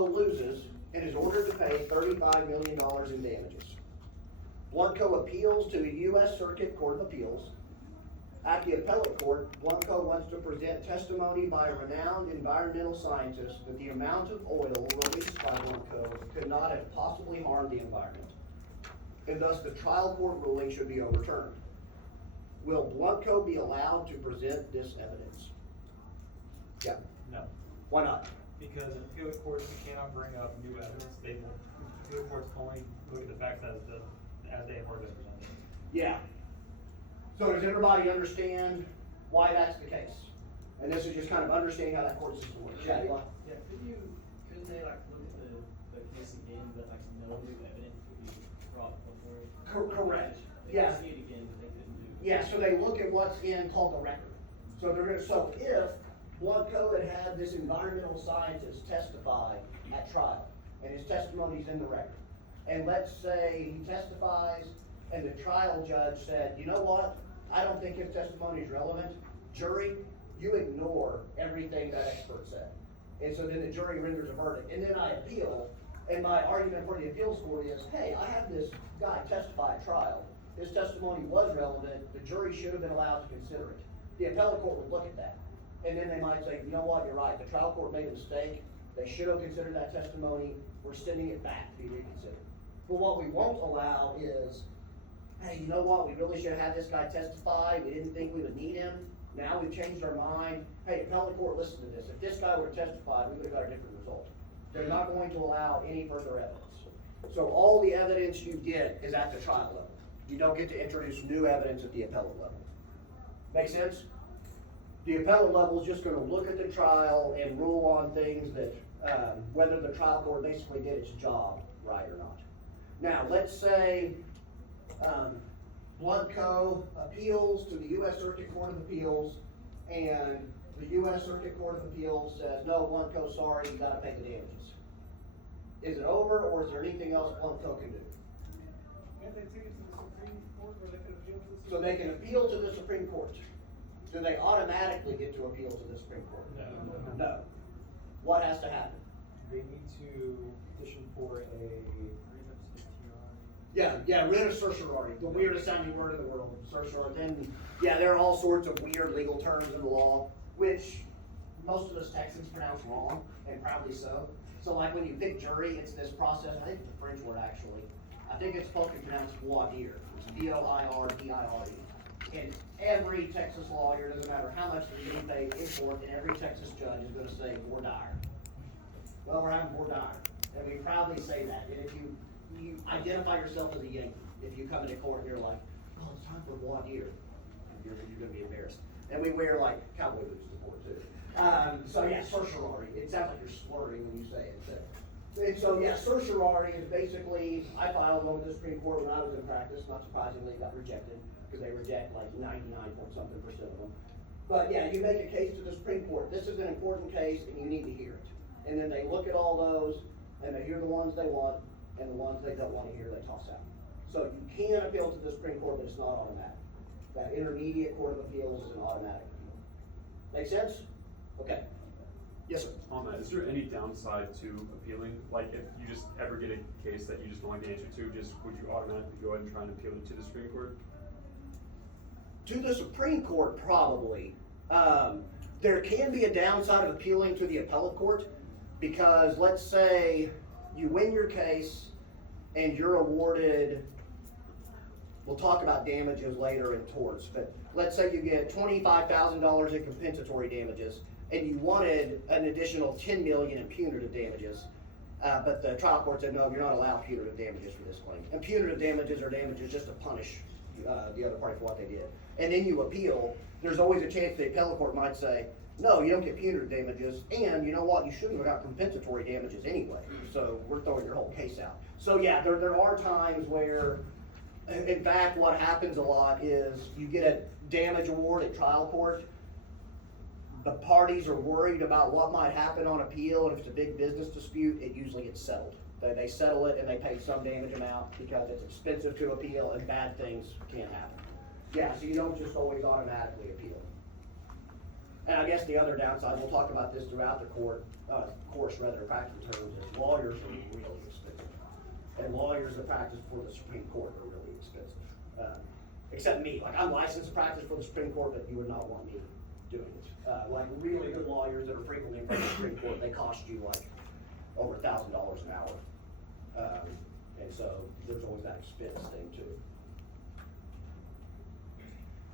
loses and is ordered to pay $35 million in damages. Blanco appeals to the U.S. Circuit Court of Appeals. At the appellate court, Blanco wants to present testimony by a renowned environmental scientist that the amount of oil released by Blanco could not have possibly harmed the environment, and thus the trial court ruling should be overturned. Will Blanco be allowed to present this evidence? Yeah. No, Why not? because in appellate courts, you cannot bring up new evidence. They will, appellate courts only look at the facts as they have already been presented. Yeah. So does everybody understand why that's the case? And this is just kind of understanding how that court system works. Yeah, Eli? Yeah, couldn't they like look at the case again, but like no new evidence would be brought before? Correct. They Yeah. could see it again, but they couldn't do it. Yeah, so they look at what's in called the record. So they're gonna, so if Blanco had this environmental scientist testify at trial, and his testimony's in the record, and let's say he testifies, and the trial judge said, you know what? I don't think his testimony is relevant. Jury, you ignore everything that expert said. And so then the jury renders a verdict, and then I appeal, and my argument for the appeals court is, hey, I have this guy testify at trial. His testimony was relevant, the jury should have been allowed to consider it. The appellate court would look at that, and then they might say, you know what, you're right, the trial court made a mistake, they should have considered that testimony, we're sending it back to be reconsidered. But what we won't allow is, hey, you know what, we really should have had this guy testify, we didn't think we would need him, now we've changed our mind, hey, appellate court, listen to this, if this guy would have testified, we would have got a different result. They're not going to allow any further evidence. So all the evidence you get is at the trial level. You don't get to introduce new evidence at the appellate level. Make sense? The appellate level is just gonna look at the trial and rule on things that, whether the trial court basically did its job right or not. Now, let's say, Blanco appeals to the U.S. Circuit Court of Appeals, and the U.S. Circuit Court of Appeals says, no, Blanco, sorry, you gotta pay the damages. Is it over, or is there anything else Blanco can do? Can't they take it to the Supreme Court where they can appeal to the Supreme Court? So they can appeal to the Supreme Court. Do they automatically get to appeal to the Supreme Court? No. No. What has to happen? They need to petition for a. Yeah, writ of certiorari, the weirdest sounding word in the world, certiorari. Then, yeah, there are all sorts of weird legal terms in the law, which most of us Texans pronounce wrong, and probably so. So like when you pick jury, it's this process, I think it's a French word actually. I think it's supposed to be pronounced voir dire, it's V-O-I-R-D-I-R-E. And every Texas lawyer, doesn't matter how much they're getting paid in court, and every Texas judge is gonna say voir dire. Well, we're having voir dire, and we proudly say that, and if you identify yourself as a Yankee, if you come into court and you're like, oh, it's time for voir dire, you're gonna be embarrassed. And we wear like cowboy boots to court too. So yeah, certiorari, it sounds like you're slurring when you say it. And so yeah, certiorari is basically, I filed one with the Supreme Court when I was in practice, not surprisingly, got rejected, because they reject like 99% of them. But yeah, you make a case to the Supreme Court, this is an important case and you need to hear it. And then they look at all those, and they hear the ones they want, and the ones they don't want to hear, they toss out. So you can appeal to the Supreme Court, but it's not automatic. That intermediate court of appeals is an automatic appeal. Make sense? Okay. Yes, sir. On that, is there any downside to appealing? Like if you just ever get a case that you just don't like the answer to, would you automatically go ahead and try and appeal it to the Supreme Court? To the Supreme Court, probably. There can be a downside of appealing to the appellate court, because let's say you win your case and you're awarded, we'll talk about damages later in torts, but let's say you get $25,000 in compensatory damages and you wanted an additional $10 million in punitive damages, but the trial court said, no, you're not allowed punitive damages for this claim. And punitive damages are damages just to punish the other party for what they did. And then you appeal, there's always a chance the appellate court might say, no, you don't get punitive damages, and you know what, you shouldn't have got compensatory damages anyway, so we're throwing your whole case out. So yeah, there are times where, in fact, what happens a lot is you get a damage award at trial court, the parties are worried about what might happen on appeal, and if it's a big business dispute, it usually gets settled. They settle it and they pay some damage amount because it's expensive to appeal and bad things can happen. Yeah, so you don't just always automatically appeal. And I guess the other downside, we'll talk about this throughout the course rather than practical terms, is lawyers are really expensive. And lawyers that practice for the Supreme Court are really expensive. Except me, like I'm licensed to practice for the Supreme Court, but you would not want me doing it. Like really good lawyers that are frequently in front of the Supreme Court, they cost you like over $1,000 an hour. And so there's always that expense thing too.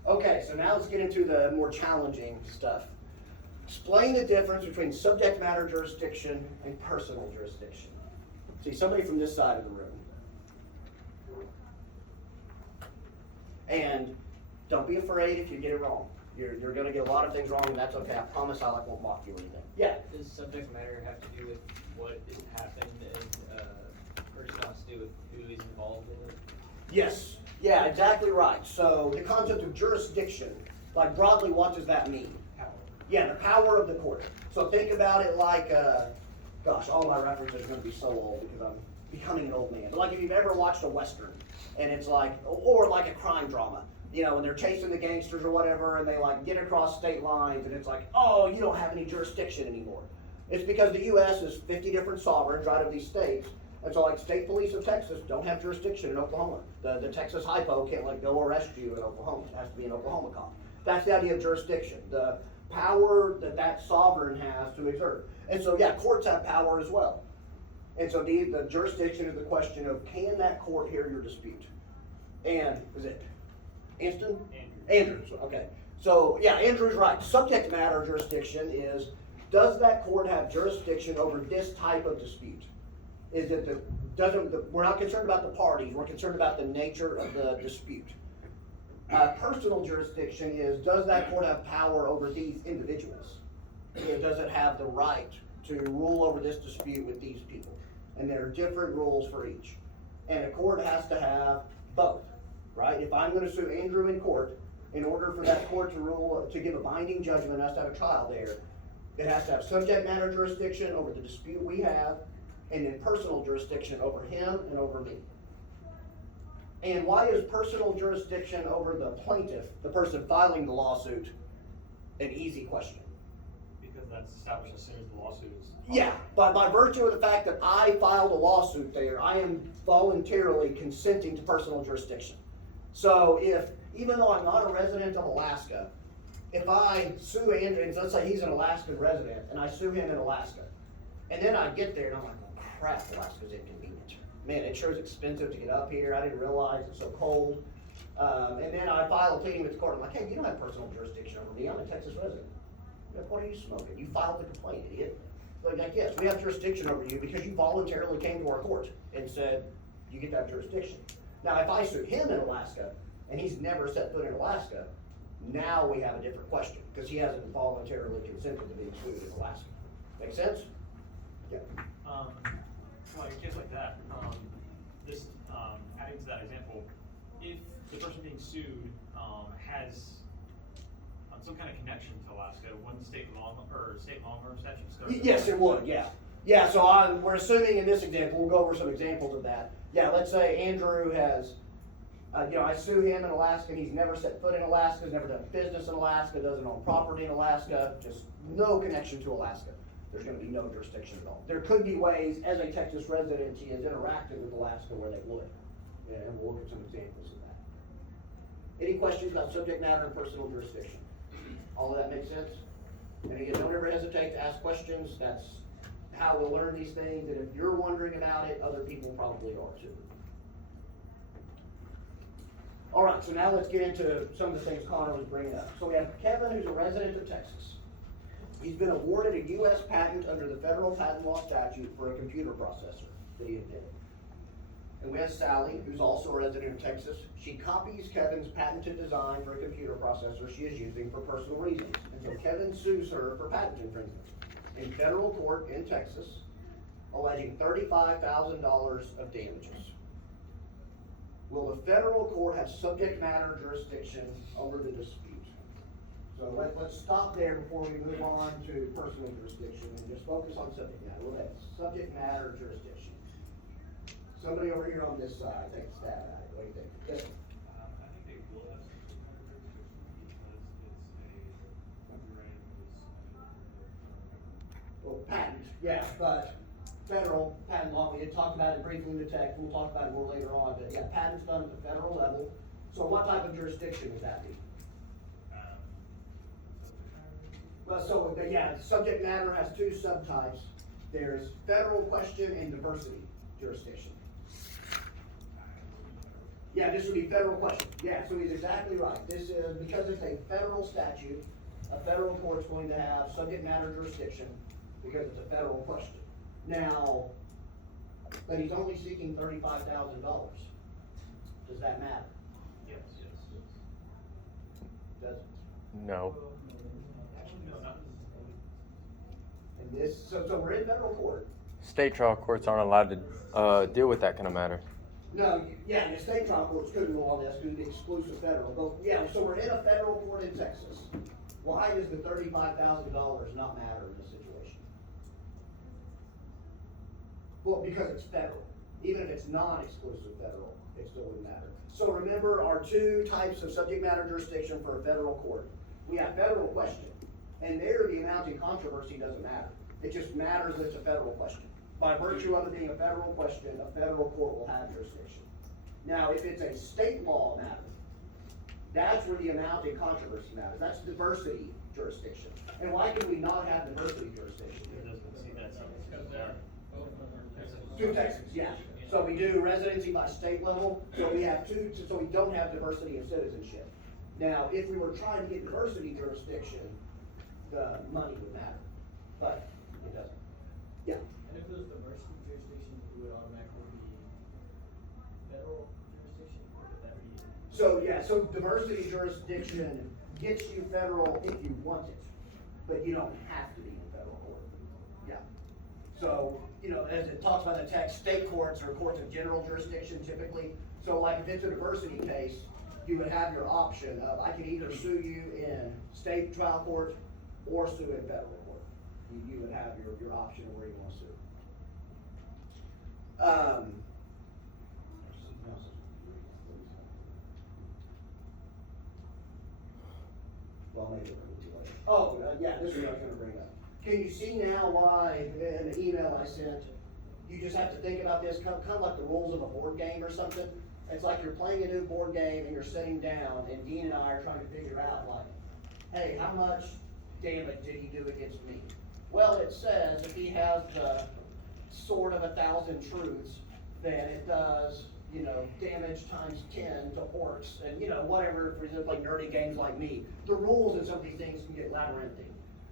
Okay, so now let's get into the more challenging stuff. Explain the difference between subject matter jurisdiction and personal jurisdiction. See, somebody from this side of the room. And don't be afraid if you get it wrong. You're gonna get a lot of things wrong, and that's okay. I promise I won't mock you or anything. Yeah? Does subject matter have to do with what has happened and, personal has to do with who is involved in it? Yes. Yeah, exactly right. So the concept of jurisdiction, like broadly, what does that mean? Power. Yeah, the power of the court. So think about it like, gosh, all my references are gonna be so old because I'm becoming an old man. But like if you've ever watched a Western, and it's like, or like a crime drama, you know, when they're chasing the gangsters or whatever, and they like get across state lines, and it's like, oh, you don't have any jurisdiction anymore. It's because the U.S. is 50 different sovereigns, right, of these states. And so like state police of Texas don't have jurisdiction in Oklahoma. The Texas Hypo can't like go arrest you in Oklahoma. It has to be an Oklahoma cop. That's the idea of jurisdiction. The power that sovereign has to exert. And so yeah, courts have power as well. And so the jurisdiction is the question of, can that court hear your dispute? And, is it Inston? Andrews, okay. So, yeah, Andrew's right. Subject matter jurisdiction is, does that court have jurisdiction over this type of dispute? Is it we're not concerned about the parties, we're concerned about the nature of the dispute. Personal jurisdiction is, does that court have power over these individuals? Does it have the right to rule over this dispute with these people? And there are different rules for each. And a court has to have both, right? If I'm gonna sue Andrew in court, in order for that court to rule, to give a binding judgment, it has to have a trial there. It has to have subject matter jurisdiction over the dispute we have, and then personal jurisdiction over him and over me. And why is personal jurisdiction over the plaintiff, the person filing the lawsuit, an easy question? Because that's established as soon as the lawsuit is. Yeah, but by virtue of the fact that I filed a lawsuit there, I am voluntarily consenting to personal jurisdiction. So even though I'm not a resident of Alaska, if I sue Andrew, and let's say he's an Alaskan resident, and I sue him in Alaska, and then I get there and I'm like, oh crap, Alaska's inconvenient. Man, it sure is expensive to get up here. I didn't realize it's so cold. And then I file a pleading with the court. I'm like, hey, you don't have personal jurisdiction over me. I'm a Texas resident. Like, what are you smoking? You filed the complaint, idiot. Like, yes, we have jurisdiction over you because you voluntarily came to our court and said you get that jurisdiction. Now, if I sue him in Alaska and he's never set foot in Alaska, now we have a different question because he hasn't voluntarily consented to being sued in Alaska. Make sense? Yeah. Well, in a case like that, adding to that example, if the person being sued has some kind of connection to Alaska, wouldn't state law statute start? Yes, it would. Yeah. Yeah. So we're assuming in this example, we'll go over some examples of that. Yeah. Let's say Andrew has, I sue him in Alaska, and he's never set foot in Alaska, has never done business in Alaska, doesn't own property in Alaska, just no connection to Alaska. There's going to be no jurisdiction at all. There could be ways, as a Texas resident, he has interacted with Alaska where they would. Yeah, and we'll look at some examples of that. Any questions about subject matter and personal jurisdiction? All of that makes sense? And again, don't ever hesitate to ask questions. That's how we'll learn these things. And if you're wondering about it, other people probably are too. All right, so now let's get into some of the things Connor was bringing up. So we have Kevin, who's a resident of Texas. He's been awarded a U.S. patent under the federal patent law statute for a computer processor that he invented. And we have Sally, who's also a resident of Texas. She copies Kevin's patented design for a computer processor she is using for personal reasons. And so Kevin sues her for patent infringement in federal court in Texas, alleging $35,000 of damages. Will the federal court have subject matter jurisdiction over the dispute? So let's stop there before we move on to personal jurisdiction and just focus on subject matter. We'll have subject matter jurisdiction. Somebody over here on this side, take a stab at it. What do you think? Yes. I think they will have subject matter jurisdiction because it's a copyrighted Well, patent, yeah, but federal patent law, we had talked about it briefly in the text, we'll talk about it more later on, but yeah, patent's done at the federal level. So what type of jurisdiction would that be? Well, so, yeah, subject matter has two subtypes. There's federal question and diversity jurisdiction. Yeah, this would be federal question. Yeah, so he's exactly right. This is, because it's a federal statute, a federal court's going to have subject matter jurisdiction because it's a federal question. Now, but he's only seeking $35,000. Does that matter? Yes. Does it? No. Actually, no, not. And this, so we're in federal court. State trial courts aren't allowed to deal with that kind of matter. No, yeah, the state trial courts couldn't go on this due to the exclusive federal, but yeah, so we're in a federal court in Texas. Why does the $35,000 not matter in this situation? Well, because it's federal. Even if it's non-exclusive federal, it still wouldn't matter. So remember our two types of subject matter jurisdiction for a federal court. We have federal question, and there the amount in controversy doesn't matter. It just matters that it's a federal question. By virtue of it being a federal question, a federal court will have jurisdiction. Now, if it's a state law matter, that's where the amount in controversy matters. That's diversity jurisdiction. And why can we not have diversity jurisdiction? It doesn't see that. Because they're both of them are Two Texas, yeah. So we do residency by state level, so we have two, so we don't have diversity of citizenship. Now, if we were trying to get diversity jurisdiction, the money would matter, but it doesn't. Yeah. And if there's diversity jurisdiction, it would automatically be federal jurisdiction, or would that be? So, yeah, so diversity jurisdiction gets you federal if you want it, but you don't have to be in federal court. Yeah. So, you know, as it talks about the text, state courts are courts of general jurisdiction typically. So like if it's a diversity case, you would have your option of, I could either sue you in state trial court or sue in federal court. You would have your option of where you want to sue. Well, maybe we'll do it later. Oh, yeah, this is what I was gonna bring up. Can you see now why in the email I sent, you just have to think about this, kind of like the rules of a board game or something? It's like you're playing a new board game and you're sitting down and Dean and I are trying to figure out like, hey, how much damage did he do against me? Well, it says if he has the sword of 1,000 truths, then it does, you know, damage times 10 to orcs and, you know, whatever, for example, like nerdy games like me. The rules in some of these things can get labyrinthine.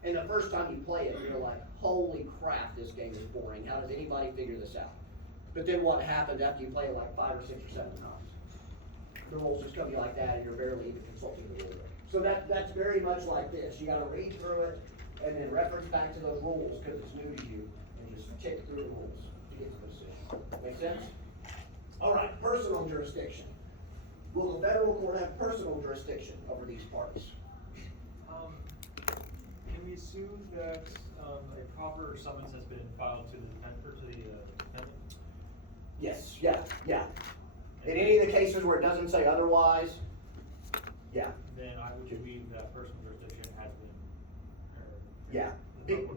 And the first time you play it, you're like, holy crap, this game is boring. How does anybody figure this out? But then what happens after you play it like 5 or 6 or 7 times? The rules just come to you like that and you're barely even consulting the rule book. So that's very much like this. You gotta read through it and then reference back to those rules because it's new to you and just tick through the rules to get to the decision. Make sense? All right, personal jurisdiction. Will the federal court have personal jurisdiction over these parties? Can we assume that a proper summons has been filed to the defendant? Yes, yeah. In any of the cases where it doesn't say otherwise, yeah. Then I would believe that personal jurisdiction has been. Yeah,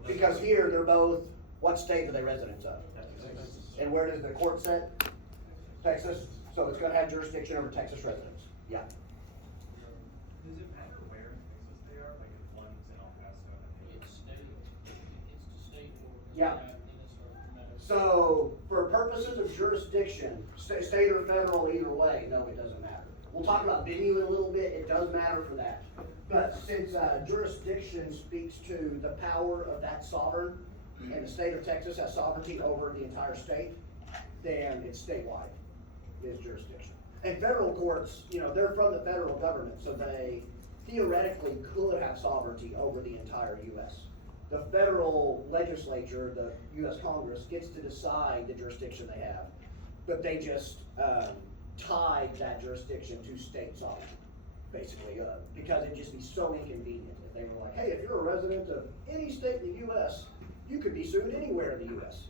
because here they're both, what state are they residents of? Texas. And where does the court sit? Texas, so it's gonna have jurisdiction over Texas residents, yeah. Does it matter where in Texas they are? Like if one's in El Paso and It's the state board. Yeah. And it's the matter. So, for purposes of jurisdiction, state or federal, either way, no, it doesn't matter. We'll talk about venue in a little bit, it does matter for that. But since jurisdiction speaks to the power of that sovereign, and the state of Texas has sovereignty over the entire state, then it's statewide, is jurisdiction. And federal courts, you know, they're from the federal government, so they theoretically could have sovereignty over the entire US. The federal legislature, the US Congress, gets to decide the jurisdiction they have, but they just tied that jurisdiction to state sovereignty, basically, because it'd just be so inconvenient if they were like, hey, if you're a resident of any state in the US, you could be sued anywhere in the US.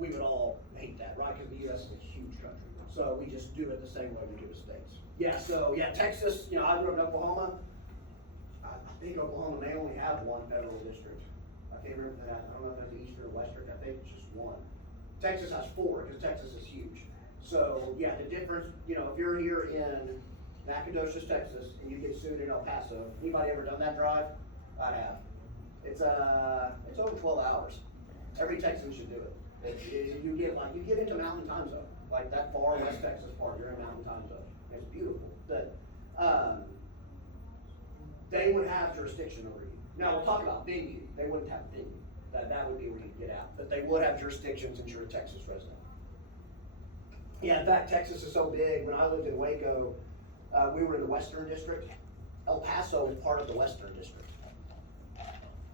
We would all hate that, right? Because the US is a huge country. So we just do it the same way we do with states. Yeah, so yeah, Texas, you know, I grew up in Oklahoma. I think Oklahoma may only have one federal district. I can't remember, I don't know if that's Eastern or Western, I think it's just one. Texas has 4, because Texas is huge. So, yeah, the difference, you know, if you're here in Nacogdoches, Texas, and you get sued in El Paso, anybody ever done that drive? I have. It's over 12 hours. Every Texan should do it. You get into mountain time zone, like that far West Texas part, you're in mountain time zone. It's beautiful. But, they would have jurisdiction over you. Now, we'll talk about venue. They wouldn't have venue. That would be where you get out. But they would have jurisdiction since you're a Texas resident. Yeah, in fact, Texas is so big. When I lived in Waco, we were in the Western District. El Paso is part of the Western District.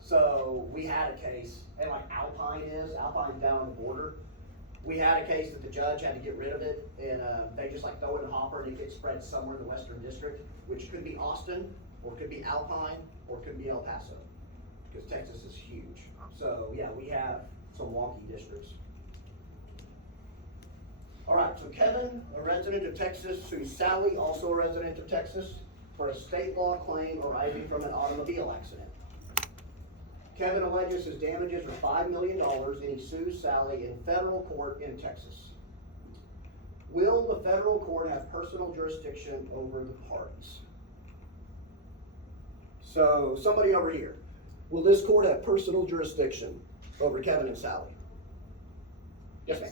So we had a case, and like Alpine's down on the border. We had a case that the judge had to get rid of it, and they just like throw it in a hopper and it gets spread somewhere in the Western District, which could be Austin, or could be Alpine, or could be El Paso, because Texas is huge. So yeah, we have some wonky districts. All right, so Kevin, a resident of Texas, sues Sally, also a resident of Texas, for a state law claim arising from an automobile accident. Kevin alleges his damages are $5 million, and he sues Sally in federal court in Texas. Will the federal court have personal jurisdiction over the parties? So, somebody over here, will this court have personal jurisdiction over Kevin and Sally? Yes, ma'am.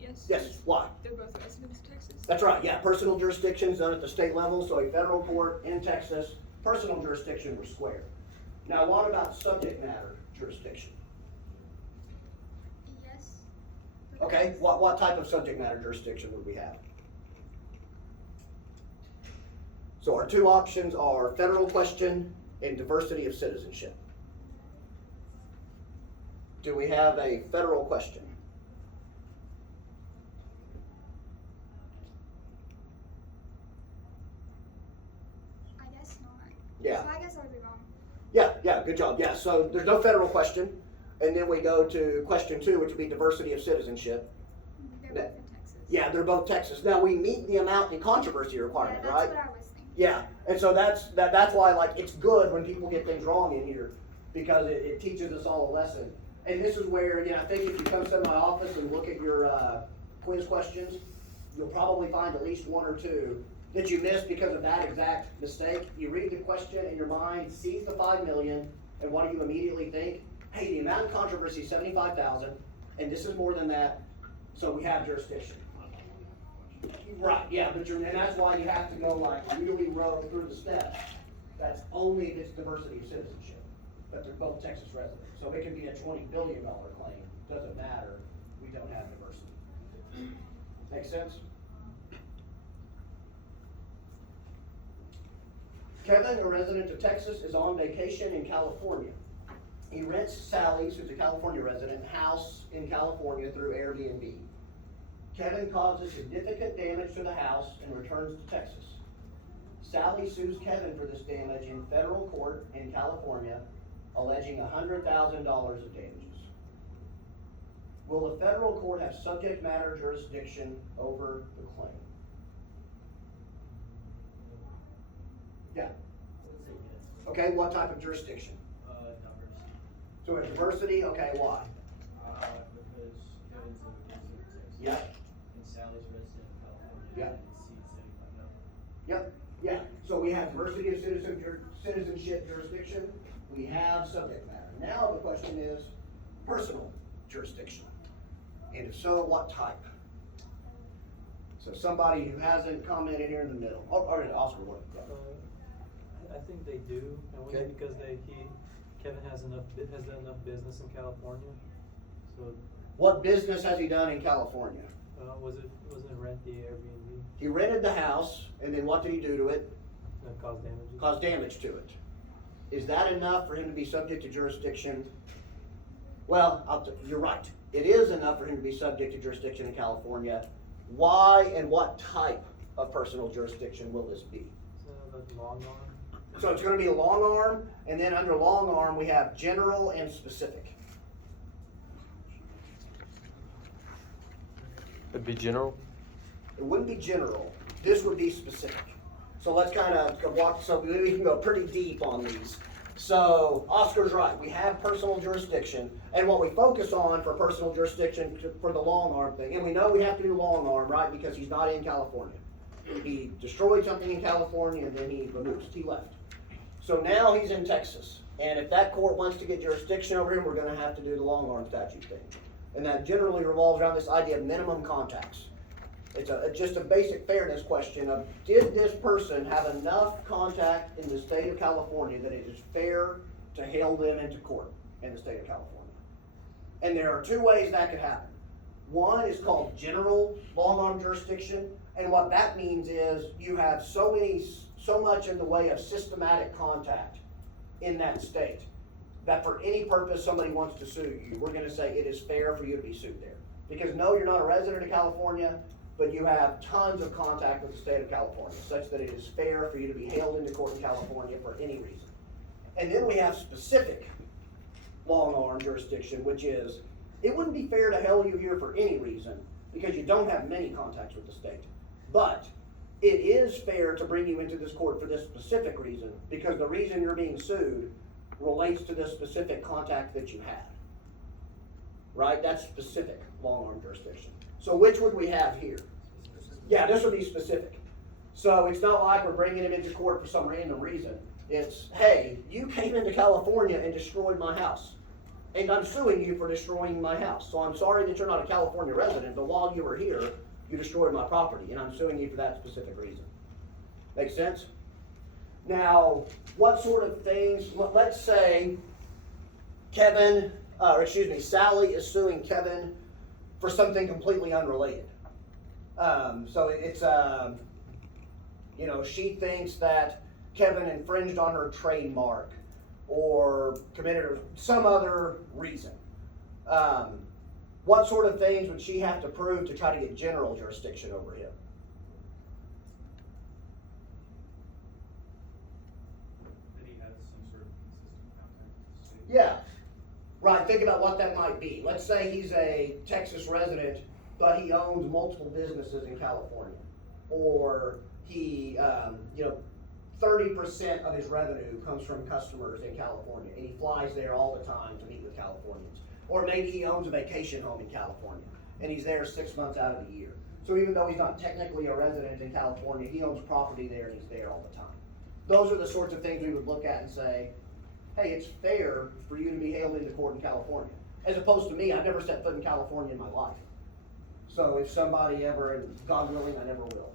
Yes. Yes, why? They're both residents of Texas. That's right, yeah, personal jurisdiction is done at the state level, so a federal court in Texas, personal jurisdiction was square. Now, what about subject matter jurisdiction? Yes. Okay, what type of subject matter jurisdiction would we have? So our two options are federal question and diversity of citizenship. Do we have a federal question? I guess not. Yeah. So I guess I would be wrong. Yeah, good job. Yeah, so there's no federal question. And then we go to question 2, which would be diversity of citizenship. They're That- both in Texas. Yeah, they're both Texas. Now, we meet the amount in controversy requirement, Yeah, right? that's what I was thinking. Yeah, and so that's why, like, it's good when people get things wrong in here, because it teaches us all a lesson. And this is where, you know, I think if you come to my office and look at your quiz questions, you'll probably find at least 1 or 2 that you missed because of that exact mistake. You read the question in your mind, sees the 5 million, and what do you immediately think? Hey, the amount of controversy is 75,000, and this is more than that, so we have jurisdiction. Right, yeah, and that's why you have to go like really row through the steps. That's only if it's diversity of citizenship, but they're both Texas residents. So it could be a $20 billion claim, doesn't matter, we don't have diversity. Make sense? Kevin, a resident of Texas, is on vacation in California. He rents Sally's, who's a California resident, house in California through Airbnb. Kevin causes significant damage to the house and returns to Texas. Sally sues Kevin for this damage in federal court in California, alleging $100,000 of damages. Will the federal court have subject matter jurisdiction over the claim? Yeah. Let's say yes. Okay, what type of jurisdiction? Numbers. So we have diversity, okay, why? Because Kevin's a resident of Texas. Yep. And Sally's resident of California. Yep. And exceeds 75,000. Yep, yeah, so we have diversity of citizenship jurisdiction, we have subject matter. Now the question is personal jurisdiction. And if so, what type? So somebody who hasn't commented here in the middle, or Oscar, what? I think they do, and Okay. only because Kevin has done enough business in California. So, What business has he done in California? wasn't it rent the Airbnb He rented the house, and then what did he do to it? that caused damages? Caused damage to it. Is that enough for him to be subject to jurisdiction? Well, you're right. It is enough for him to be subject to jurisdiction in California. Why and what type of personal jurisdiction will this be? The long arm. So it's gonna be a long arm, and then under long arm, we have general and specific. It'd be general. It wouldn't be general, this would be specific. So let's kind of walk, so we can go pretty deep on these. So Oscar's right, we have personal jurisdiction, and what we focus on for personal jurisdiction for the long arm thing, and we know we have to do long arm, right, because he's not in California. He destroyed something in California and then he removed it, he left. So now he's in Texas, and if that court wants to get jurisdiction over him, we're gonna have to do the long arm statute thing. And that generally revolves around this idea of minimum contacts. It's just a basic fairness question of, did this person have enough contact in the state of California that it is fair to hail them into court in the state of California? And there are two ways that could happen. One is called general long-arm jurisdiction, and what that means is you have so much in the way of systematic contact in that state that for any purpose somebody wants to sue you, we're gonna say it is fair for you to be sued there. Because no, you're not a resident of California, but you have tons of contact with the state of California, such that it is fair for you to be hailed into court in California for any reason. And then we have specific long-arm jurisdiction, which is, it wouldn't be fair to hail you here for any reason, because you don't have many contacts with the state. But it is fair to bring you into this court for this specific reason, because the reason you're being sued relates to this specific contact that you had. Right? That's specific long-arm jurisdiction. So which would we have here? Yeah, this would be specific. So it's not like we're bringing him into court for some random reason. It's, hey, you came into California and destroyed my house. And I'm suing you for destroying my house. So I'm sorry that you're not a California resident, but while you were here, you destroyed my property, and I'm suing you for that specific reason. Make sense? Now, what sort of things, let's say Sally is suing Kevin for something completely unrelated. So it's, she thinks that Kevin infringed on her trademark or committed some other reason. What sort of things would she have to prove to try to get general jurisdiction over him? That he has some sort of consistent contact with the state. Yeah, right, think about what that might be. Let's say he's a Texas resident, but he owns multiple businesses in California. Or he, 30% of his revenue comes from customers in California, and he flies there all the time to meet with Californians. Or maybe he owns a vacation home in California, and he's there 6 months out of the year. So even though he's not technically a resident in California, he owns property there and he's there all the time. Those are the sorts of things we would look at and say, hey, it's fair for you to be hailed into court in California. As opposed to me, I've never set foot in California in my life. So if somebody ever, and God willing, I never will.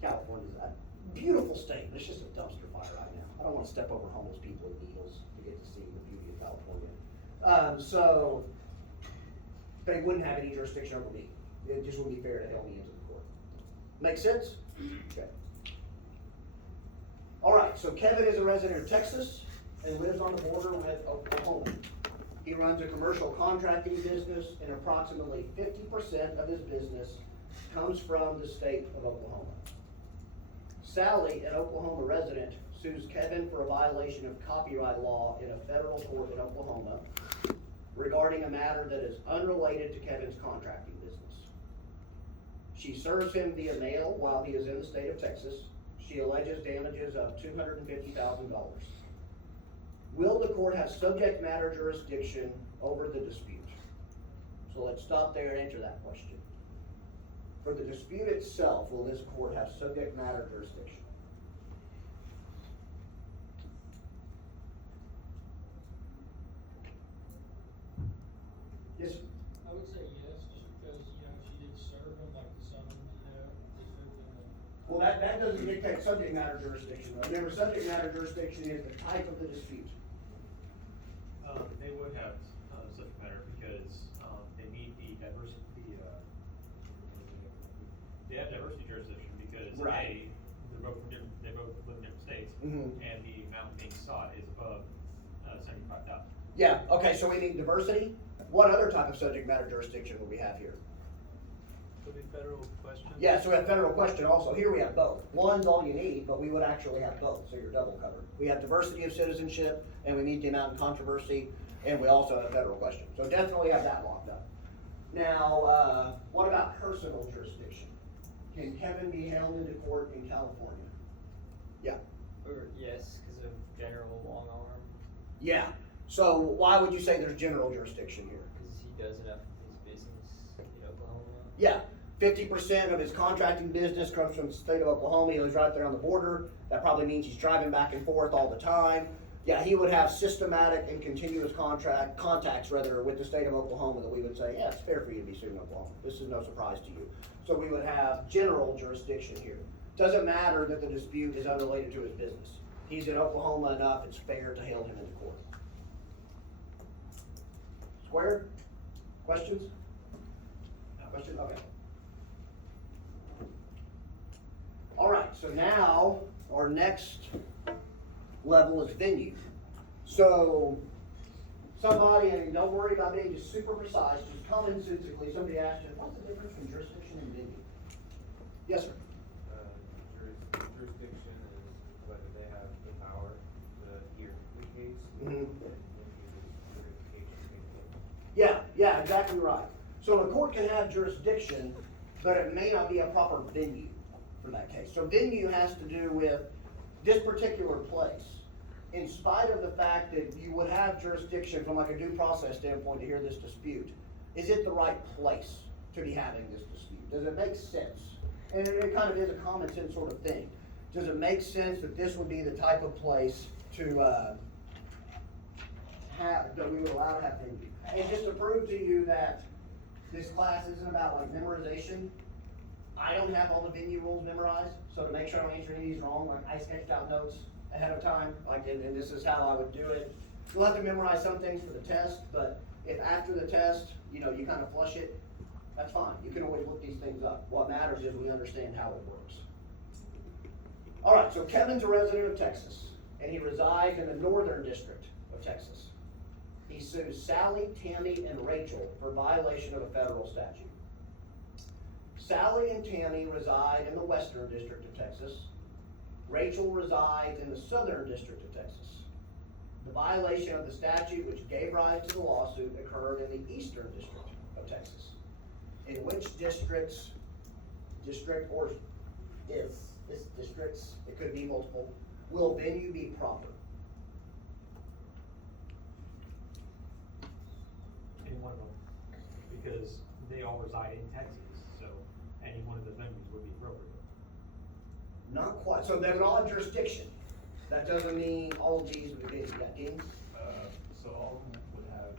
California's a beautiful state, but it's just a dumpster fire right now. I don't want to step over homeless people at meals to get to see the beauty of California. So they wouldn't have any jurisdiction over me. It just wouldn't be fair to hail me into the court. Make sense? Okay. All right, so Kevin is a resident of Texas and lives on the border with Oklahoma. He runs a commercial contracting business, and approximately 50% of his business comes from the state of Oklahoma. Sally, an Oklahoma resident, sues Kevin for a violation of copyright law in a federal court in Oklahoma regarding a matter that is unrelated to Kevin's contracting business. She serves him via mail while he is in the state of Texas. She alleges damages of $250,000. Will the court have subject matter jurisdiction over the dispute? So let's stop there and answer that question. For the dispute itself, will this court have subject matter jurisdiction? Yes, sir. I would say yes, just because, she did serve him like the summons, Well, that doesn't dictate subject matter jurisdiction. Remember, subject matter jurisdiction is the type of the dispute. They would have subject matter because they need the diversity. They have diversity jurisdiction because Right. they both live in different states, Mhm. and the amount being sought is above 75,000. Yeah, okay, so we need diversity. What other type of subject matter jurisdiction would we have here? Could be federal question. Yeah, so we have federal question also. Here we have both. One's all you need, but we would actually have both, so you're double covered. We have diversity of citizenship, and we meet the amount of controversy, and we also have federal question. So definitely have that locked up. Now, what about personal jurisdiction? Can Kevin be hailed into court in California? Yeah. Or yes, because of general long arm? Yeah, so why would you say there's general jurisdiction here? Because he does enough of his business in Oklahoma. Yeah, 50% of his contracting business comes from the state of Oklahoma. He lives right there on the border. That probably means he's driving back and forth all the time. Yeah, he would have systematic and continuous contacts with the state of Oklahoma that we would say, yeah, it's fair for you to be sued in Oklahoma. This is no surprise to you. So we would have general jurisdiction here. Doesn't matter that the dispute is unrelated to his business. He's in Oklahoma enough, it's fair to hail him into court. Square? Questions? Question? Okay. All right, so now our next level is venue. So somebody, and don't worry about being just super precise, just commonsensically, somebody asked you, what's the difference between jurisdiction and venue? Yes, sir. Jurisdiction is whether they have the power to hear the case. Mhm. And Yeah, exactly right. So a court can have jurisdiction, but it may not be a proper venue for that case. So venue has to do with this particular place. In spite of the fact that you would have jurisdiction from like a due process standpoint to hear this dispute, is it the right place to be having this dispute? Does it make sense? And it kind of is a common sense sort of thing. Does it make sense that this would be the type of place to that we would allow to have venue? And just to prove to you that this class isn't about like memorization, I don't have all the venue rules memorized, so to make sure I don't answer any of these wrong, like I sketched out notes ahead of time, like, and this is how I would do it. You'll have to memorize some things for the test, but if after the test, you kind of flush it, that's fine. You can always look these things up. What matters is we understand how it works. All right, so Kevin's a resident of Texas, and he resides in the Northern District of Texas. He sues Sally, Tammy, and Rachel for violation of a federal statute. Sally and Tammy reside in the Western District of Texas. Rachel resides in the Southern District of Texas. The violation of the statute which gave rise to the lawsuit occurred in the Eastern District of Texas. In which districts, or if this districts, it could be multiple, will venue be proper? Any one of them, because they all reside in Texas, so any one of the venues would be appropriate. Not quite. So they would all have jurisdiction. That doesn't mean all of these would be, yeah, Dean? So all of them would have,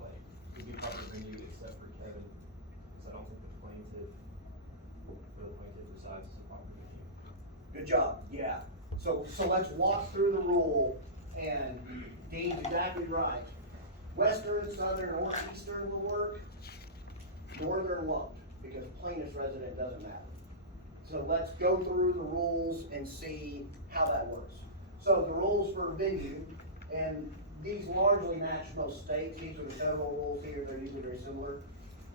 like, would be proper venue except for Kevin, because I don't think the plaintiff resides as a proper venue. Good job, yeah. So let's walk through the rule, and Dean's exactly right. Western, Southern, or Eastern will work. Northern won't, because plaintiff's resident doesn't matter. So let's go through the rules and see how that works. So the rules for venue, and these largely match most states. These are the federal rules here, they're usually very similar.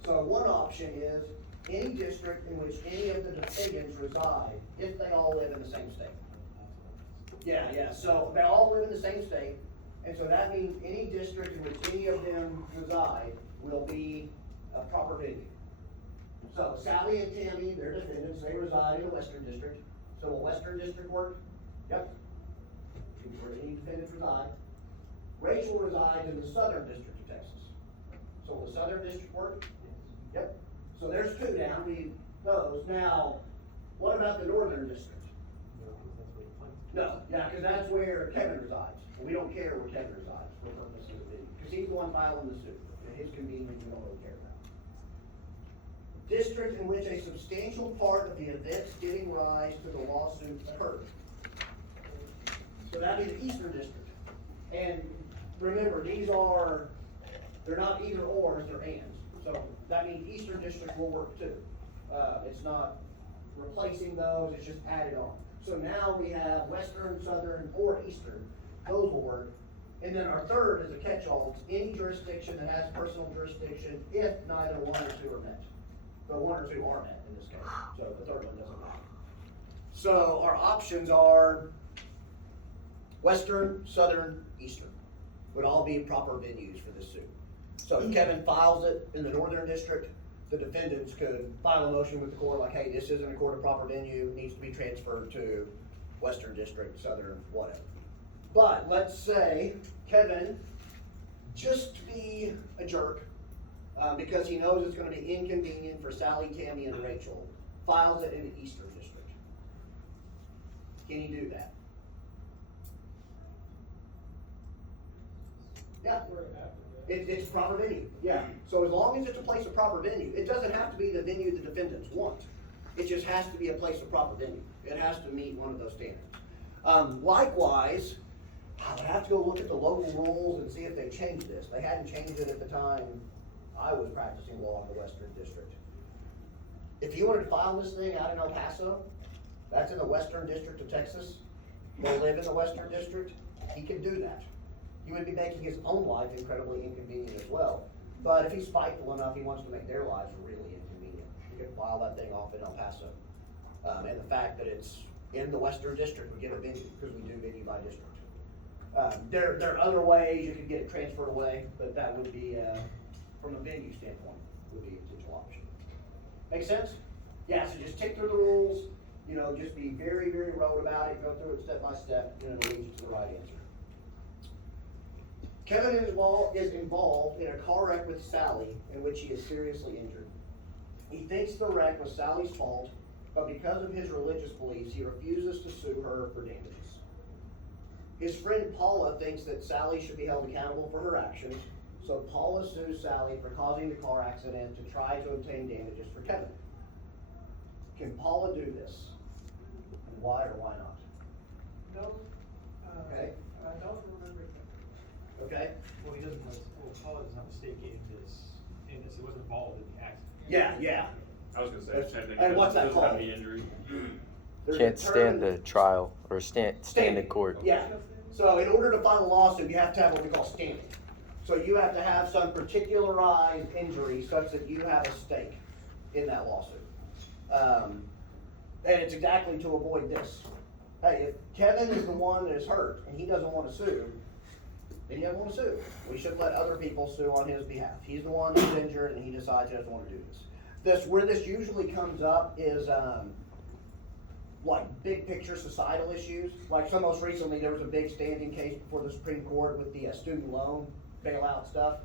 So one option is any district in which any of the defendants reside, if they all live in the same state. Yeah, so they all live in the same state, and so that means any district in which any of them reside will be a proper venue. So Sally and Tammy, they're defendants, they reside in the Western District. So will Western District work? Yep. Where any defendants reside. Rachel resides in the Southern District of Texas. So will the Southern District work? Yep. So there's two down, we those. Now, what about the Northern District? No, yeah, because that's where Kevin resides. And we don't care where Kevin resides for purposes of the video, because he's the one filing the suit. And his convenience, we don't really care about. District in which a substantial part of the events giving rise to the lawsuit occurred. So that'd be the Eastern District. And remember, they're not either ors, they're ands. So that means Eastern District will work too. It's not replacing those, it's just added on. So now we have Western, Southern, or Eastern. Those will work. And then our third is a catch-all. It's any jurisdiction that has personal jurisdiction if neither one or two are met. But one or two are met in this case. So the third one doesn't matter. So our options are Western, Southern, Eastern. Would all be proper venues for this suit. So if Kevin files it in the Northern District, the defendants could file a motion with the court like, hey, this isn't a court of proper venue, it needs to be transferred to Western District, Southern, whatever. But let's say Kevin, just to be a jerk, because he knows it's gonna be inconvenient for Sally, Tammy, and Rachel, files it in the Eastern District. Can he do that? Yeah. Where it happened, It's a proper venue, yeah. So as long as it's a place of proper venue, it doesn't have to be the venue the defendants want. It just has to be a place of proper venue. It has to meet one of those standards. Likewise, I would have to go look at the local rules and see if they changed this. They hadn't changed it at the time I was practicing law in the Western District. If you wanted to file this thing out in El Paso, that's in the Western District of Texas, they live in the Western District, he can do that. He would be making his own life incredibly inconvenient as well. But if he's spiteful enough, he wants to make their lives really inconvenient. He can file that thing off in El Paso. And the fact that it's in the Western District would give it venue, because we do venue by district. There are other ways you could get it transferred away, but that would be, from a venue standpoint, would be a potential option. Make sense? Yeah, so just tick through the rules, just be very, very rote about it, go through it step by step, and it'll lead you to the right answer. Kevin is involved in a car wreck with Sally in which he is seriously injured. He thinks the wreck was Sally's fault, but because of his religious beliefs, he refuses to sue her for damages. His friend Paula thinks that Sally should be held accountable for her actions, so Paula sues Sally for causing the car accident to try to obtain damages for Kevin. Can Paula do this? And why or why not? No, Okay. I don't remember that. Okay? Well, he doesn't, Paul is not mistaken in this, he wasn't involved in the accident. Yeah. I was gonna say, same thing. And what's that Doesn't have called? any injury. There's Can't a stand term- the trial or stand in court. Yeah, so in order to file a lawsuit, you have to have what we call standing. So you have to have some particularized injury such that you have a stake in that lawsuit. And it's exactly to avoid this. Hey, if Kevin is the one that is hurt and he doesn't want to sue, then he doesn't want to sue. We should let other people sue on his behalf. He's the one that's injured and he decides he doesn't want to do this. Where this usually comes up is, like big picture societal issues. Like so most recently there was a big standing case before the Supreme Court with the student loan bailout stuff.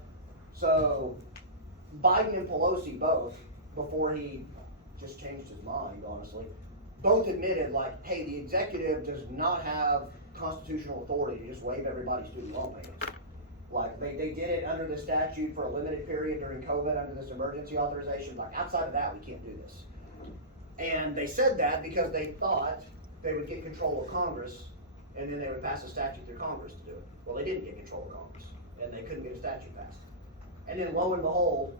So Biden and Pelosi both, before he just changed his mind honestly, both admitted like, hey, the executive does not have constitutional authority to just waive everybody's student loan payments. Like they did it under the statute for a limited period during COVID under this emergency authorization. Like outside of that, we can't do this. And they said that because they thought they would get control of Congress and then they would pass a statute through Congress to do it. Well, they didn't get control of Congress and they couldn't get a statute passed. And then lo and behold,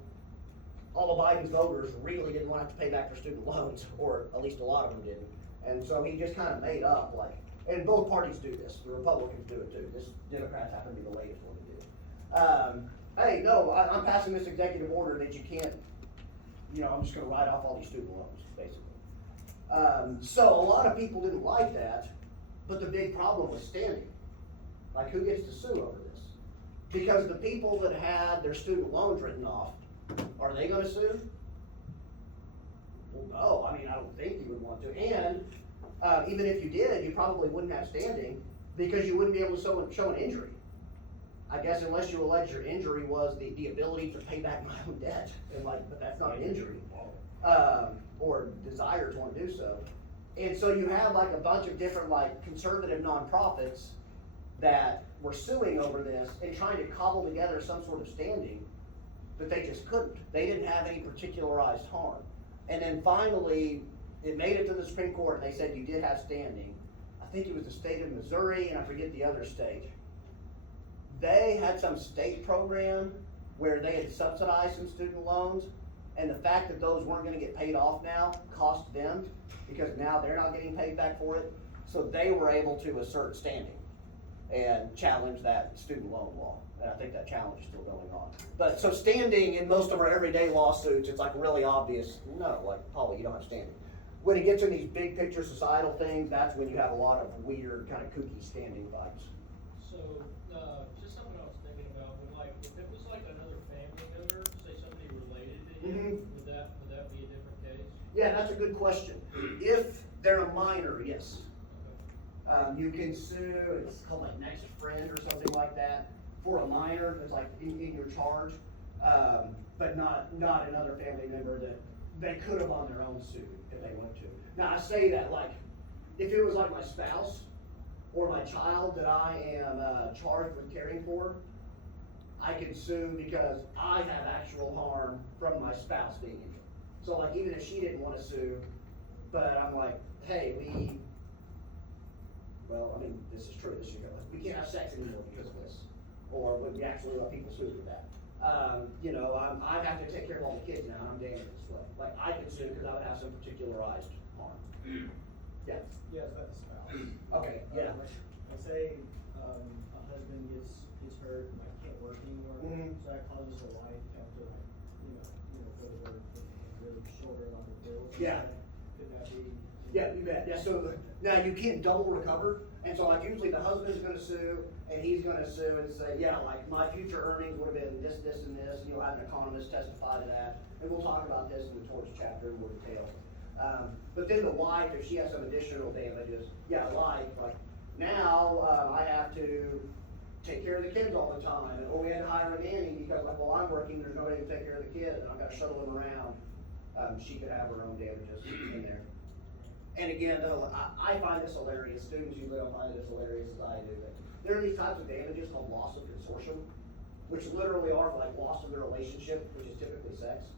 all of Biden's voters really didn't want to have to pay back their student loans, or at least a lot of them didn't. And so he just kind of made up like, and both parties do this. The Republicans do it too. This Democrats happen to be the latest one to do it. Hey, no, I'm passing this executive order that you can't, I'm just gonna write off all these student loans, basically. So a lot of people didn't like that, but the big problem was standing. Like who gets to sue over this? Because the people that had their student loans written off, are they gonna sue? Well, no, I mean, I don't think you would want to. And even if you did, you probably wouldn't have standing because you wouldn't be able to show an injury. I guess unless you allege your injury was the ability to pay back my own debt, and but that's not an injury, or desire to want to do so. And so you have like a bunch of different conservative nonprofits that were suing over this and trying to cobble together some sort of standing, but they just couldn't. They didn't have any particularized harm. And then finally, it made it to the Supreme Court and they said you did have standing. I think it was the state of Missouri and I forget the other state. They had some state program where they had subsidized some student loans, and the fact that those weren't gonna get paid off now cost them, because now they're not getting paid back for it. So they were able to assert standing and challenge that student loan law. And I think that challenge is still going on. But so standing in most of our everyday lawsuits, it's like really obvious, no, like, Paula, you don't have standing. When it gets in these big picture societal things, that's when you have a lot of weird kind of kooky standing fights. So, just something I was thinking about, if it was like another family member, say somebody related to him, would that be a different case? Yeah, that's a good question. If they're a minor, yes. You can sue, it's called like next friend or something like that, for a minor that's like in your charge, but not another family member that they could have on their own sued if they wanted to. Now, I say that like, if it was like my spouse or my child that I am charged with caring for, I can sue because I have actual harm from my spouse being injured. So like, even if she didn't wanna sue, but I'm like, hey, well, I mean, this is true, we can't have sex anymore because of this, or would we actually let people sue for that? You know, I have to take care of all the kids now, and I'm damaged this way. Like, I could sue because I would have some particularized harm. Yeah, Yes, that's a spouse. okay, yeah. Let's say, a husband gets hurt, and like can't work anymore, Mhm. so that causes a wife to have to like, go to work and really shoulder a lot of bills. Yeah. Could that be? Yeah, you bet. Yeah, so now you can't double recover, and so like usually the husband's gonna sue, and he's gonna sue and say, yeah, like my future earnings would have been this, this, and this, and you'll have an economist testify to that, and we'll talk about this in the torts chapter in more detail. But then the wife, if she has some additional damages, yeah, like now, I have to take care of the kids all the time, or we had to hire a nanny because like, while I'm working, there's nobody to take care of the kids, and I've gotta shuttle them around. She could have her own damages in there. And again, though, I find this hilarious. Students usually don't find it as hilarious as I do. But there are these types of damages called loss of consortium, which literally are like loss of the relationship, which is typically sex.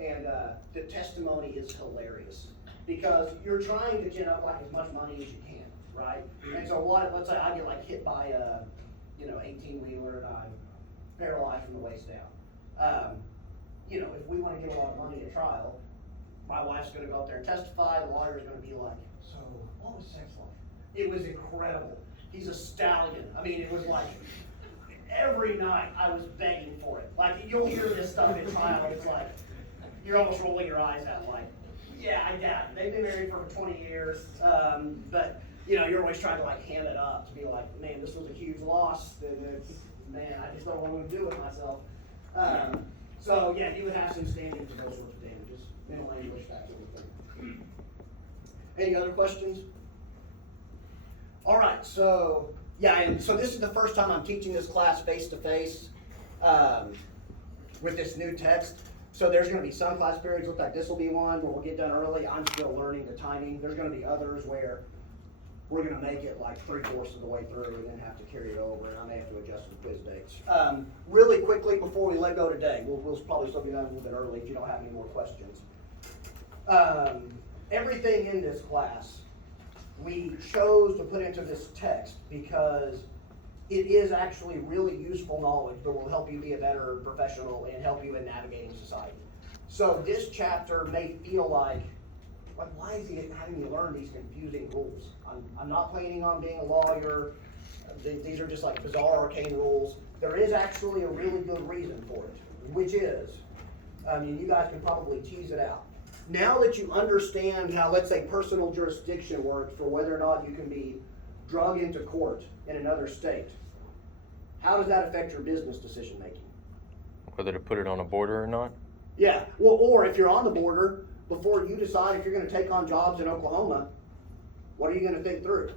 And the testimony is hilarious because you're trying to gen up like as much money as you can, right? And so let's say I get like hit by a 18-wheeler and I'm paralyzed from the waist down. If we want to get a lot of money at trial, my wife's gonna go up there and testify, the lawyer's gonna be like, so what was sex like? It was incredible. He's a stallion. I mean, it was like, every night I was begging for it. Like, you'll hear this stuff at trial, it's like, you're almost rolling your eyes at like, yeah, I doubt it. They've been married for 20 years, but you're always trying to like hand it up to be like, man, this was a huge loss, and man, I just don't want to do it myself. So yeah, you would have some standing for those sorts of damages, mental anguish, that sort of thing. Any other questions? All right, so yeah, and so this is the first time I'm teaching this class face-to-face with this new text. So there's going to be some class periods, look like this will be one where we'll get done early. I'm still learning the timing. There's going to be others where we're going to make it like 3/4 of the way through and then have to carry it over, and I may have to adjust some quiz dates. Really quickly before we let go today, we'll probably still be done a little bit early if you don't have any more questions. Everything in this class we chose to put into this text because it is actually really useful knowledge that will help you be a better professional and help you in navigating society. So this chapter may feel like why is he having me learn these confusing rules? I'm not planning on being a lawyer. These are just like bizarre arcane rules. There is actually a really good reason for it, which is, you guys can probably tease it out. Now that you understand how, let's say, personal jurisdiction works for whether or not you can be drug into court in another state, how does that affect your business decision making? Whether to put it on a border or not? Yeah, well, or if you're on the border, before you decide if you're going to take on jobs in Oklahoma, what are you going to think through?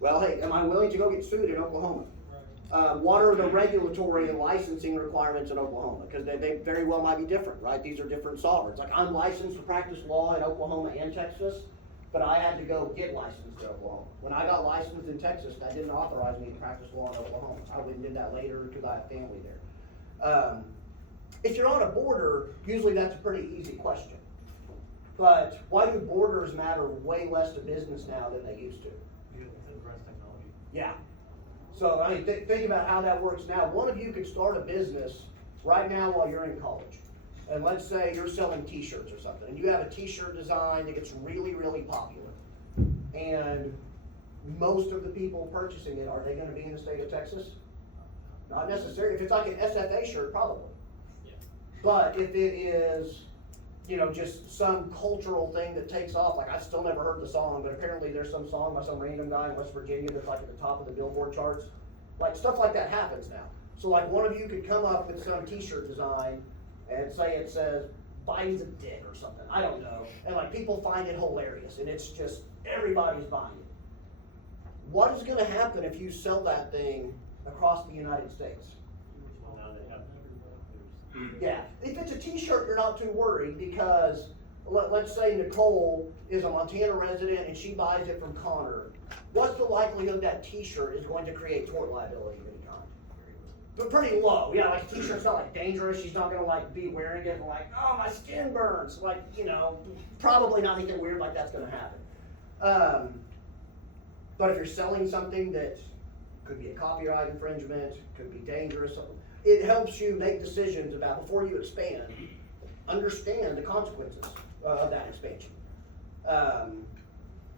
Well, hey, am I willing to go get sued in Oklahoma? What are the regulatory and licensing requirements in Oklahoma? Because they very well might be different, right? These are different sovereigns. Like, I'm licensed to practice law in Oklahoma and Texas, but I had to go get licensed in Oklahoma. When I got licensed in Texas, that didn't authorize me to practice law in Oklahoma. I went and did that later because I have family there. If you're on a border, usually that's a pretty easy question. But why do borders matter way less to business now than they used to? Because it's advanced technology. Yeah. So, I mean, think about how that works now. One of you could start a business right now while you're in college. And let's say you're selling t-shirts or something, and you have a t-shirt design that gets really, really popular. And most of the people purchasing it, are they gonna be in the state of Texas? Not necessarily. If it's like an SFA shirt, probably. Yeah. But if it is, just some cultural thing that takes off, like I still never heard the song, but apparently there's some song by some random guy in West Virginia that's like at the top of the Billboard charts. Like stuff like that happens now. So like one of you could come up with some t-shirt design and say it says Biden's a dick or something, I don't know. And like people find it hilarious and it's just, everybody's buying it. What is gonna happen if you sell that thing across the United States? Well, now they have, Yeah, if it's a t-shirt, you're not too worried because let's say Nicole is a Montana resident and she buys it from Connor. What's the likelihood that t-shirt is going to create tort liability of any kind? But pretty low. Yeah, like a t-shirt's not like dangerous. She's not gonna like be wearing it and like, oh, my skin burns. Like, you know, probably not anything weird like that's gonna happen. But if you're selling something that could be a copyright infringement, could be dangerous, it helps you make decisions about, before you expand, understand the consequences of that expansion.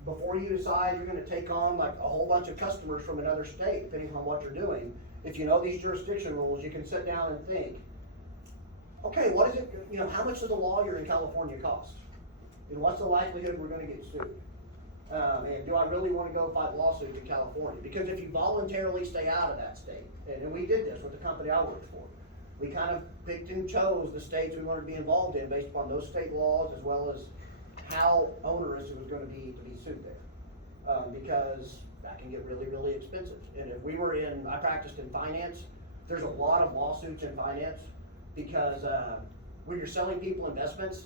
Before you decide you're gonna take on like a whole bunch of customers from another state, depending on what you're doing, if you know these jurisdiction rules, you can sit down and think, okay, what is it, you know, how much does a lawyer in California cost? And what's the likelihood we're gonna get sued? And do I really wanna go fight lawsuits in California? Because if you voluntarily stay out of that state, and we did this with the company I worked for, we kind of picked and chose the states we wanted to be involved in based upon those state laws as well as how onerous it was gonna be to be sued there. Because that can get really, really expensive. And if we were I practiced in finance, there's a lot of lawsuits in finance because when you're selling people investments,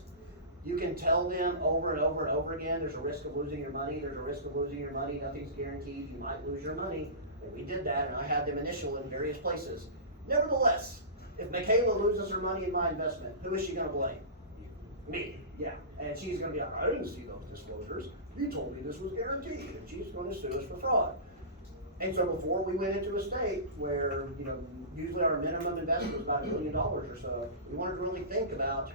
you can tell them over and over and over again, there's a risk of losing your money, there's a risk of losing your money, nothing's guaranteed, you might lose your money. And we did that, and I had them initial in various places. Nevertheless, if Michaela loses her money in my investment, who is she gonna blame? Me, yeah. And she's gonna be like, I didn't see those disclosures. You told me this was guaranteed, and she's gonna sue us for fraud. And so before we went into a state where, you know, usually our minimum investment was about $1 million or so, we wanted to really think about,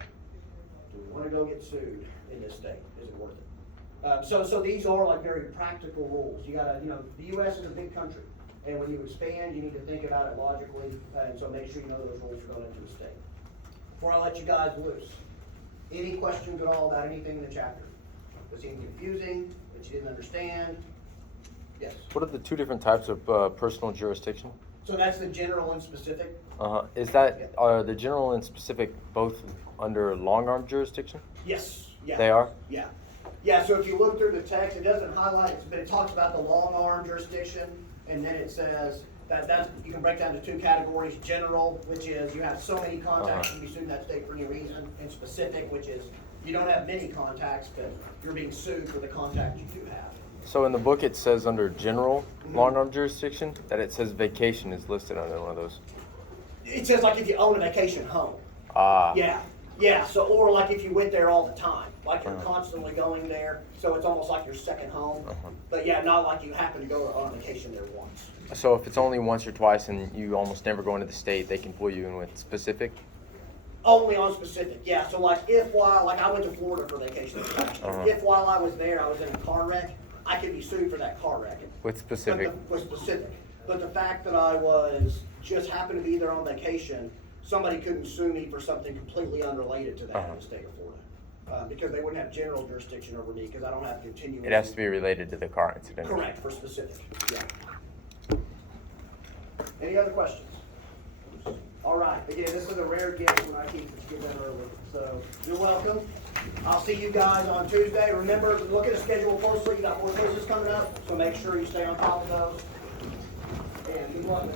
do we wanna go get sued in this state? Is it worth it? So these are like very practical rules. You gotta, you know, the US is a big country. And when you expand, you need to think about it logically, and so make sure you know those rules are going into the state. Before I let you guys loose, any questions at all about anything in the chapter? Was it confusing, that you didn't understand? Yes? What are the two different types of personal jurisdiction? So that's the general and specific? Is that, are the general and specific both under long arm jurisdiction? Yes, yeah. They are? Yeah. Yeah, so if you look through the text, it doesn't highlight it, but it talks about the long arm jurisdiction, and then it says that you can break down to two categories: general, which is you have so many contacts, you can be sued in that state for any reason, and specific, which is you don't have many contacts, but you're being sued for the contact you do have. So in the book it says under general long arm jurisdiction that it says vacation is listed under one of those. It says like if you own a vacation home. Ah. Yeah, so, or like if you went there all the time, like you're constantly going there, so it's almost like your second home. But yeah, not like you happen to go on vacation there once. So if it's only once or twice and you almost never go into the state, they can pull you in with specific? Only on specific, yeah. So like if while, like I went to Florida for vacation last year. If while I was there, I was in a car wreck, I could be sued for that car wreck. With specific? With specific. But the fact that I was, just happened to be there on vacation, somebody couldn't sue me for something completely unrelated to that in the state of Florida. Because they wouldn't have general jurisdiction over me, because I don't have continuing. It has to be related to the car incident. Correct, for specific, yeah. Any other questions? All right, again, this is a rare gift when I keep it that early, so you're welcome. I'll see you guys on Tuesday. Remember, look at the schedule closely. You got more quizzes coming up, so make sure you stay on top of those. And good luck.